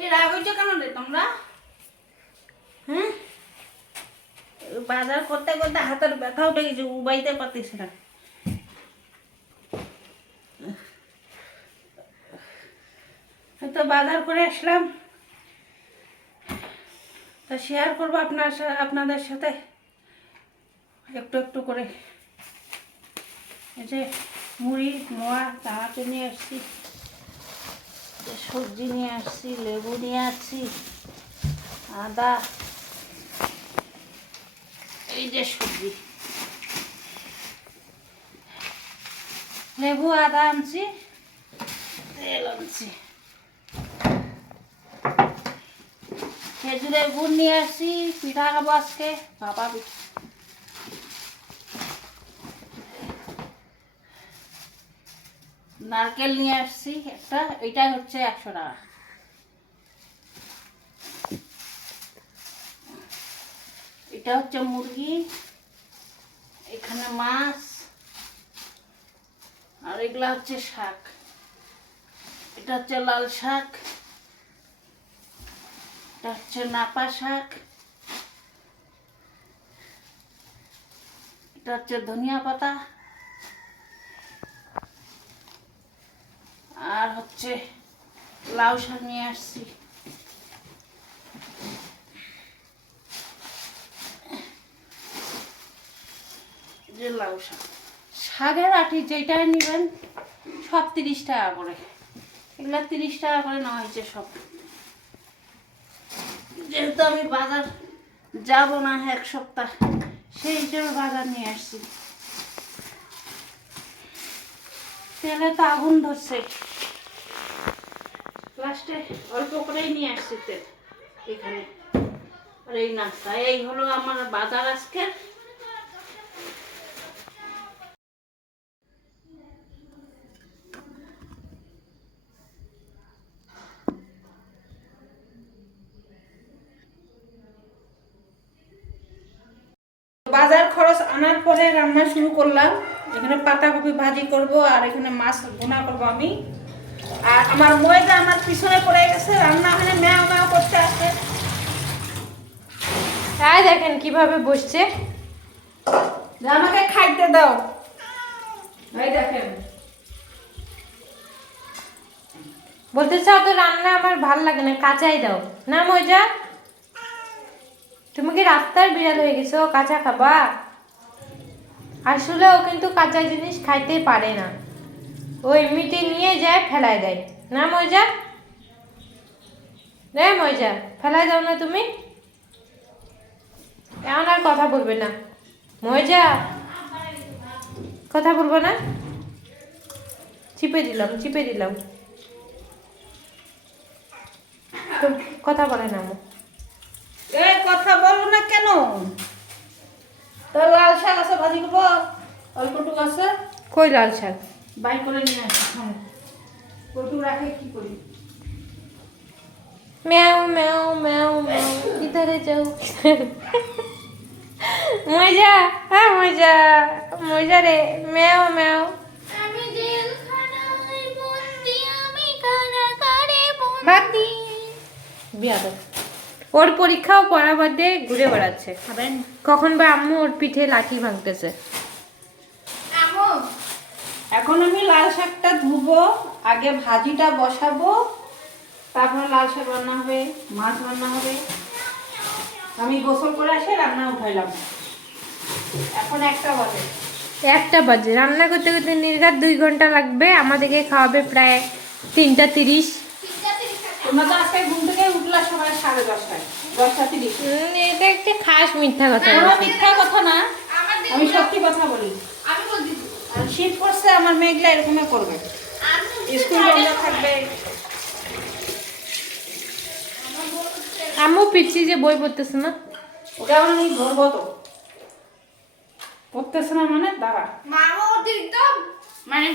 কি রাগ হয়েছে কেন রে হ্যাঁ? বাজার করতে করতে হাতের ব্যথা উঠে গেছে, উবাইতে পারতিস না। তো বাজার করে আসলাম। তা শেয়ার করব আপনার আপনাদের সাথে। একটু একটু করে। এই যে মুড়ি, মোয়া চানাচুর নিয়ে আসছি। সবজি নিয়ে আসছি, লেবু নিয়ে আসছি, আদা, এই যে সবজি। লেবু, আদা আনছি, তেল আনছি। খেজুরের গুড় নিয়ে আসছি, পিঠা খাব আজকে, বাবা পিঠা নারকেল নিয়ে আসছি একটা এটা হচ্ছে একশো টাকা। এটা হচ্ছে মুরগি, এখানে মাছ, আর এগুলা হচ্ছে শাক। এটা হচ্ছে লাল শাক, এটা হচ্ছে নাপা শাক, এটা হচ্ছে ধনিয়া পাতা। আর হচ্ছে লাউ শাক নিয়ে আসছি। যে লাউ শাক। শাকের আটি যেটাই নেবেন, সব তিরিশ টাকা করে। এগুলো তিরিশ টাকা করে নেওয়া হয়েছে সব। যেহেতু আমি বাজার যাব না এক সপ্তাহ, সেই হিসেবে বাজার নিয়ে আসছি। তেলে তো আগুন ধরছে। লাস্টে অল্প করেই নিয়ে আসছি তেল এখানে। আর এই নাস্তা, এই হলো আমার বাজার আজকে। বাজার খরচ আনার পরে রান্না শুরু করলাম। এখানে পাতাকপি ভাজি করব আর এখানে মাছ ভুনা করব আমি। আর আমার ময়দা আমার পিছনে পড়ে গেছে, রান্না ওখানে ম্যাও ম্যাও করতে আছে তাই দেখেন কীভাবে বসছে। আমাকে খাইতে দাও। দেখেন। বলতে চাও তো রান্না আমার ভালো লাগে না, কাঁচাই দাও। না মজা তুমি কি রাস্তার বিড়াল হয়ে গেছো, কাঁচা খাবা? আসলে ও কিন্তু কাঁচা জিনিস খাইতে পারে না। ও এমনিতে নিয়ে যায় ফেলায় দেয়। না মজা রে মজা ফেলায় দাও না তুমি। এমন আর কথা বলবে না। মজা কথা বলব না? চিপে দিলাম চিপে দিলাম। কথা বলে না। এই কথা বলব না কেন? তো লাল শাক আছে ভাজি করব। অল্পটুকু আছে। কই লাল শাক? বাই করে নিয়ে আসি হ্যাঁ কটু রাখে কি করি? ম্যাও ম্যাও ম্যাও ম্যাও ইধারে যাও? মজা হ্যাঁ মজা মজা রে ম্যাও ম্যাও। ওর পরীক্ষাও পড়া বাদে ঘুরে বেড়াচ্ছে। কখন বা আম্মু ওর পিঠে লাঠি ভাঙতেছে। এখন আমি লাল শাকটা ধুবো আগে ভাজিটা বসাবো তারপর লাল শাক রান্না হবে মাছ রান্না হবে। আমি গোসল করে এসে রান্না উঠাইলাম। এখন একটা বাজে। একটা বাজে। রান্না করতে করতে নির্ঘাত দুই ঘণ্টা লাগবে। আমাদেরকে খাওয়াবে প্রায় তিনটা তিরিশ। তোমরা তো আজকে ঘুম থেকে উঠলা সবাই সাড়ে দশটায়। দশটা তিরিশ। উম, এটা একটা খাস মিথ্যা কথা। মিথ্যা না আমি সত্যি কথা বলি। শীত পড়ছে আমার মেয়েগুলা এরকমই করবে। স্কুল বন্ধ থাকবে। আম্মু পিচ্ছি যে বই পড়তেছে না? ওটা আমি ধরবো তো পড়তেছে না মানে দাঁড়া। মানে।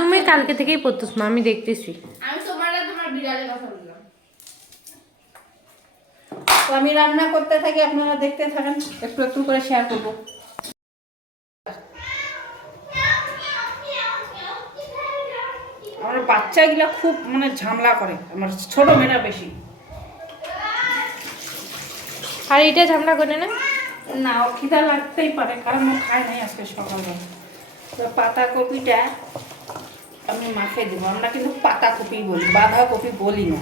তুমি কালকে থেকেই পড়তেছ মা আমি দেখতেছি। আমি তোমার তোমার বিড়ালের কথা বললাম। তো আমি রান্না করতে থাকি আপনারা দেখতে থাকেন। একটু একটু করে শেয়ার করব। বাচ্চাগুলো খুব মানে ঝামেলা করে আমার ছোট মেয়েরা বেশি। আর এটা ঝামলা করে না? না ও খিদা লাগতেই পারে কারণ ও খায় নাই আজকে সকালবেলা তো পাতাকপিটা আমি মাখে দেবো আমরা কিন্তু পাতাকপি বলি বাঁধাকপি বলি না।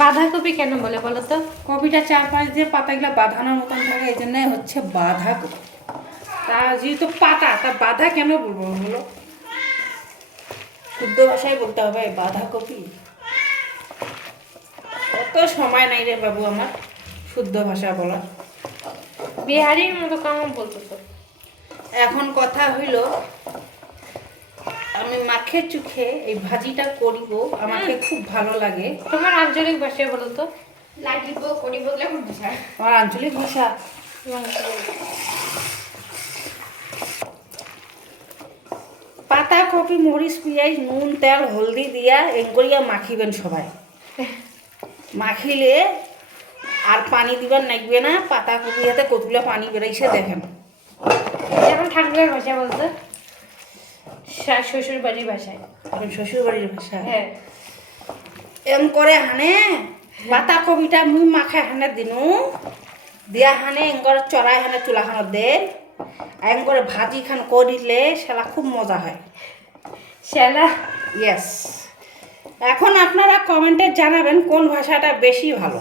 বাঁধাকপি কেন বলে বলো তো? কপিটা চারপাশ দিয়ে পাতাগুলো বাঁধানোর মতন থাকে এই জন্যই হচ্ছে বাঁধাকপি। তা যেহেতু পাতা তা বাঁধা কেন বলব বলো? শুদ্ধ ভাষায় বলতে হবে বাঁধাকপি। অত সময় নাই রে বাবু আমার শুদ্ধ ভাষা বলার। বিহারির মতো কেমন বলতেছো? এখন কথা হইল আমি মাখে চুখে এই ভাজিটা করিব আমাকে খুব ভালো লাগে। তোমার আঞ্চলিক ভাষায় বলো তো। লাগিব ভাষা? আমার আঞ্চলিক ভাষা। পাতা কপি মরিচ পেঁয়াজ নুন তেল হলদি দিয়া এঙ্করিয়া মাখিবেন সবাই। মাখিলে আর পানি দিবার নাগবে না পাতা কপি হাতে কতগুলো পানি বেরাইছে দেখেন। যেমন ঠাকুরের ভাষা বলতো শ্বশুর বাড়ির ভাষায় এখন শ্বশুর বাড়ির ভাষা হ্যাঁ। এম করে হানে পাতা কবিটা মুই মাখে হানে দিনু দিয়া হানে এম করে চড়াই হানে চুলাখানত দে। এম করে ভাজি খান করিলে সেলা খুব মজা হয়। শ্যালা ইয়েস এখন আপনারা কমেন্টে জানাবেন কোন ভাষাটা বেশি ভালো।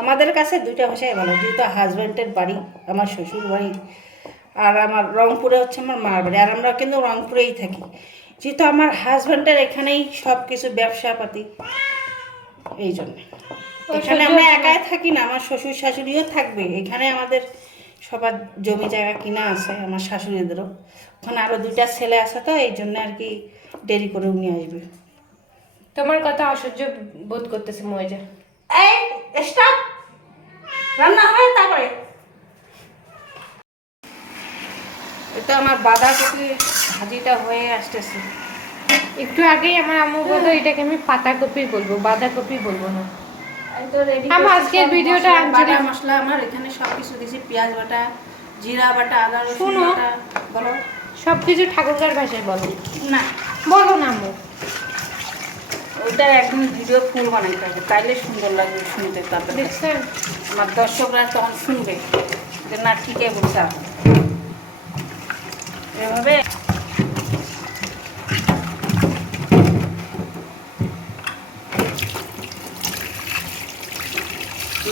আমাদের কাছে দুইটা ভাষাই ভালো যেহেতু হাজব্যান্ডের বাড়ি আমার শ্বশুর বাড়ি আর আমার রংপুরে হচ্ছে আমার মার বাড়ি আর আমরা কিন্তু রংপুরেই থাকি। যেহেতু আমার হাজব্যান্ডের এখানেই সব কিছু ব্যবসা পাতি এই জন্য। এখানে আমরা একাই থাকি না আমার শ্বশুর শাশুড়িও থাকবে এখানে আমাদের সবার জমি জায়গা কিনা আছে আমার শাশুড়িদেরও। ওখানে আরও দুইটা ছেলে আছে তো এই জন্য আর কি দেরি করে উনি আসবে। তোমার কথা অসহ্য বোধ করতেছে মজা এই স্টপ রান্না হয় তারপরে। এটা আমার বাঁধাকপি ভাজিটা হয়ে আসতেছে। একটু আগেই আমার আম্মু বলল এটাকে আমি পাতাকপি বলব বাঁধাকপি বলব না। আমার আজকের ভিডিওটা বাটা মশলা আমার এখানে সব কিছু দিয়েছি পেঁয়াজ বাটা জিরা বাটা আদা রসুন বাটা বলো। সব কিছু ঠাকুরকার ভাষায় বলো। না। বলো না আম্মু। ওইটা একদম ভিডিও ফুল বানাইতে হবে তাইলে সুন্দর লাগবে শুনতে তারপরে। দেখছেন আমার দর্শকরা তখন শুনবে। যে না ঠিকই বলছে। এভাবে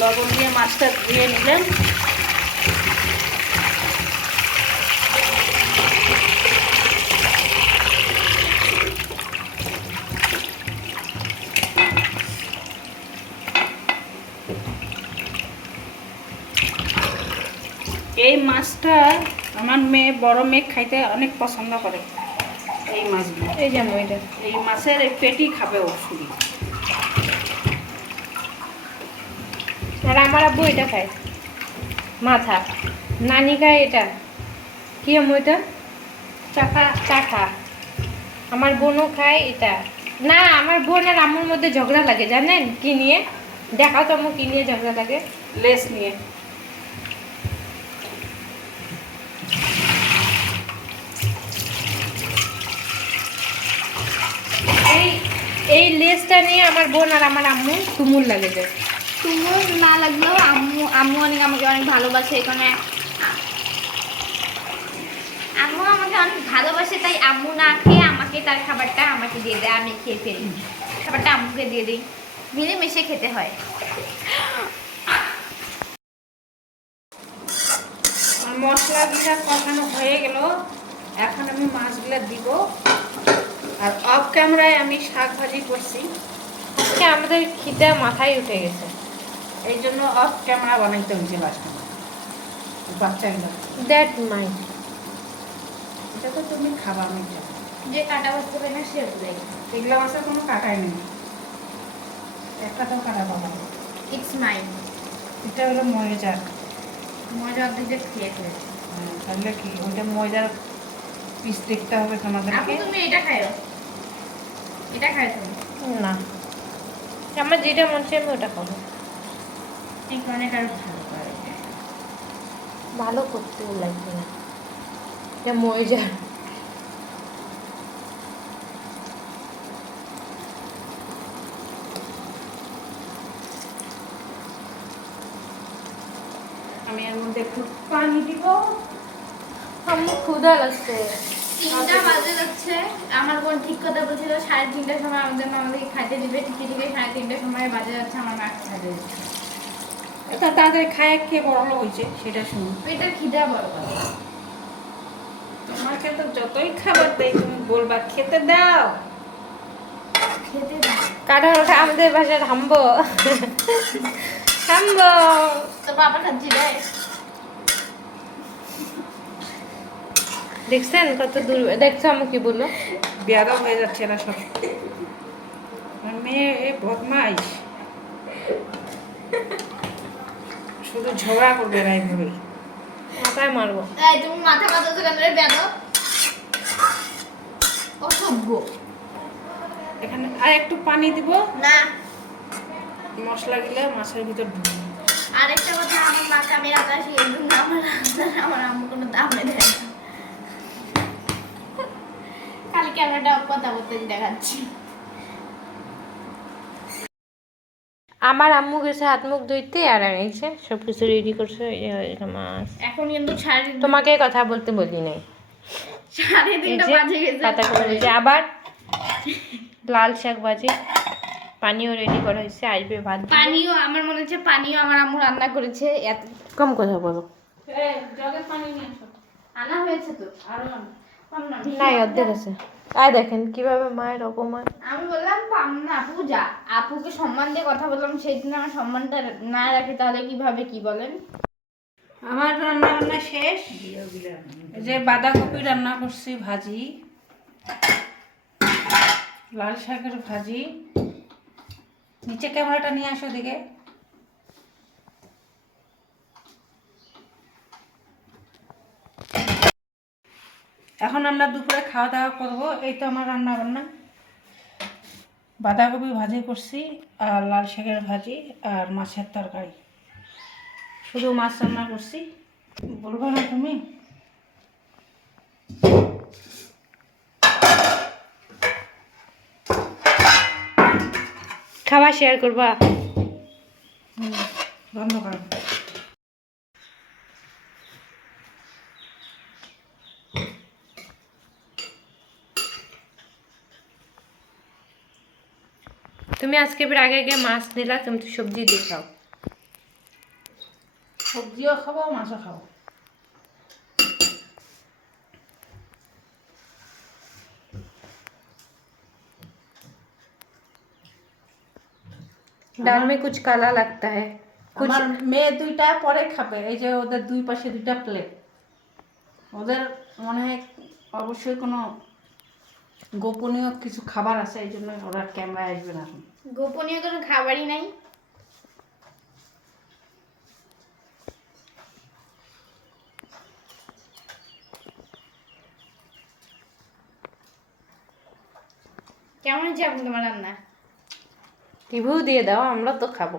লবণ দিয়ে মাছটা ধুয়ে নিলেন। এই মাছটা আমার মেয়ে বড় মেয়ে খাইতে অনেক পছন্দ করে। এই মাছগুলো। এই যেমন এটা এই মাছের পেটি খাবে ও শুধু। আর আমার আব্বু এটা খায়। মাথা। নানি খায় এটা। কি আম্মু এটা? চাকা চাকা আমার বোনও খায় এটা। না, আমার বোন আর আম্মুর মধ্যে ঝগড়া লাগে, জানেন? কি নিয়ে? দেখাও তো আম্মু কি নিয়ে ঝগড়া লাগে। লেস নিয়ে। এই এই লেসটা নিয়ে আমার বোন আর আমার আম্মু তুমুল লাগে যায় তুমুল না লাগলেও আম্মু আম্মু অনেক আমাকে অনেক ভালোবাসে এখানে। আম্মু আমাকে অনেক ভালোবাসে তাই আম্মু না খেয়ে আমাকে তার খাবারটা আমাকে দিয়ে দেয় আমি খেয়ে ফেলি। খাবারটা আম্মুকে দিয়ে দিই। মিলেমিশে খেতে হয়। আর মশলাগুলো কষানো হয়ে গেল। এখন আমি মাছগুলো দিব। আর অফ ক্যামেরায় আমি শাক ভাজি করছি আমাদের খিদা মাথায় উঠে গেছে। এই জন্য অফ ক্যামেরা বানাইতে হয়েছে লাস্টে বাচ্চাগুলো দ্যাট মাইন্ড এটা তো তুমি খাবা আমি যে কাটা বসতে পারে না সে দেয় এগুলো মাছের কোনো কাটাই নেই। একটা তো কাটা পাবা। ইটস মাইন এটা হলো ময়দার মজা অর্ধেক যে খেয়ে ফেলেছে হ্যাঁ, তাহলে কি? ওইটা ময়দার পিস দেখতে হবে তোমাদেরকে। তুমি এটা খাইও। এটা খাই তুমি। না। আমার যেটা মন চাই আমি ওটা খাব। অনেক মানে ভালো করে ভালো করতেও লাগবে না। এটা আমি এর মধ্যে একটু পানি দিব। আমার ক্ষুধা লাগছে। তিনটা বাজে যাচ্ছে। আমার বোন ঠিক কথা বলছিল সাড়ে তিনটার সময় আমাদের আমাদের খাইতে দিবে। টিকে টিকে সাড়ে তিনটার সময় বাজে যাচ্ছে আমার মা খাইতে দিচ্ছে। এটা তাদের খায় খেয়ে বড় হয়েছে সেটা শুনুন। পেটের খিদা বড় তোমাকে তো যতই খাবার দেয় তুমি বলবা খেতে দাও। খেতে দাও। কারণ ওটা আমাদের বাসার হাম্বো। হাম্বো। তো বাবা খাচ্ছি রে দেখছেন কত দূর দেখছ আমি কি বলল? বেয়াদা হয়ে যাচ্ছে না সব। মেয়ে এ বদমাইশ। শুধু ঝগড়া করবে এরা এইভাবে মাথায় মারবো। এই তুমি মাথা মাথা তো কেন বেদ অসভ্য। এখানে আর একটু পানি দিব। না। মশলা দিলে মাছের ভিতর ঢুকবে আরেকটা কথা আমার মাকে আমি রান্না শিখে জন্য আমার রান্নার আমার আম্মু কোনো দামে দেয় না। খালি ক্যামেরাটা অফ কথা বলতে দেখাচ্ছি। আমার আম্মু গেছে হাত মুখ ধুইতে আর আইছে সব কিছু রেডি করছে মাছ। এখন কিন্তু সাড়ে তোমাকে কথা বলতে বলি নাই। সাড়ে তিনটা বাজে গেছে। পাতা করে দিয়েছে আবার লাল শাক বাজে পানিও রেডি করা হয়েছে আসবে ভাত পানিও আমার মনে হচ্ছে পানিও আমার আম্মু রান্না করেছে। এত কম কথা বলো। জগে পানি নিয়ে আনা হয়েছে তো আরও না, নাই অর্ধেক আছে। আয় দেখেন কীভাবে মায়ের অপমান। আমি বললাম পাম না পূজা আপুকে সম্মান দিয়ে কথা বললাম সেই দিন আমার সম্মানটা না রাখে তাহলে কীভাবে কি বলেন? আমার রান্না বান্না শেষ। এই যে বাঁধাকপি রান্না করছি ভাজি লাল শাকের ভাজি। নিচে ক্যামেরাটা নিয়ে আসো দিকে এখন আমরা দুপুরে খাওয়া দাওয়া করব। এই তো আমার রান্না বান্না। বাঁধাকপি ভাজি করছি আর লাল শাকের ভাজি আর মাছের তরকারি। শুধু মাছ রান্না করছি। বলব না তুমি? খাবার শেয়ার করবা? বন্ধ করো। তুমি আজকে ফের আগে আগে মাছ নিলা তুমি তো সবজি দিয়ে খাও। সবজিও খাব মাছও খাও ডাল মে কুছ কালা লাগতা হ্যাঁ আমার মেয়ে দুইটা পরে খাবে। এই যে ওদের দুই পাশে দুইটা প্লেট ওদের মনে হয় অবশ্যই কোনো গোপনীয় কিছু খাবার আছে এই জন্য ওরা ক্যামেরায় আসবে না এখন। গোপনীয় কোনো খাবারই নাই। কেমন হয়েছে এখন তোমার রান্না? রিভিউ দিয়ে দাও আমরা তো খাব।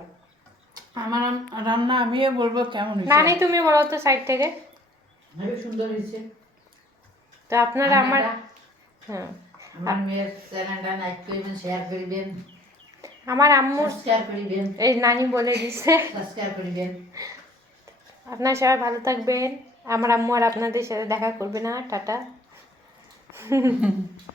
আমার রান্না আমিও বলব কেমন হয়েছে। নানি তুমি বলো তো সাইড থেকে। খুবই সুন্দর হয়েছে। তো আপনারা আমার হ্যাঁ। আমার মেয়ের চ্যানেলটা লাইক করবেন শেয়ার করবেন। আমার করবেন এই নানি বলে দিছে। আপনার সবাই ভালো থাকবেন। আমার আম্মু আর আপনাদের সাথে দেখা করবে না। টাটা।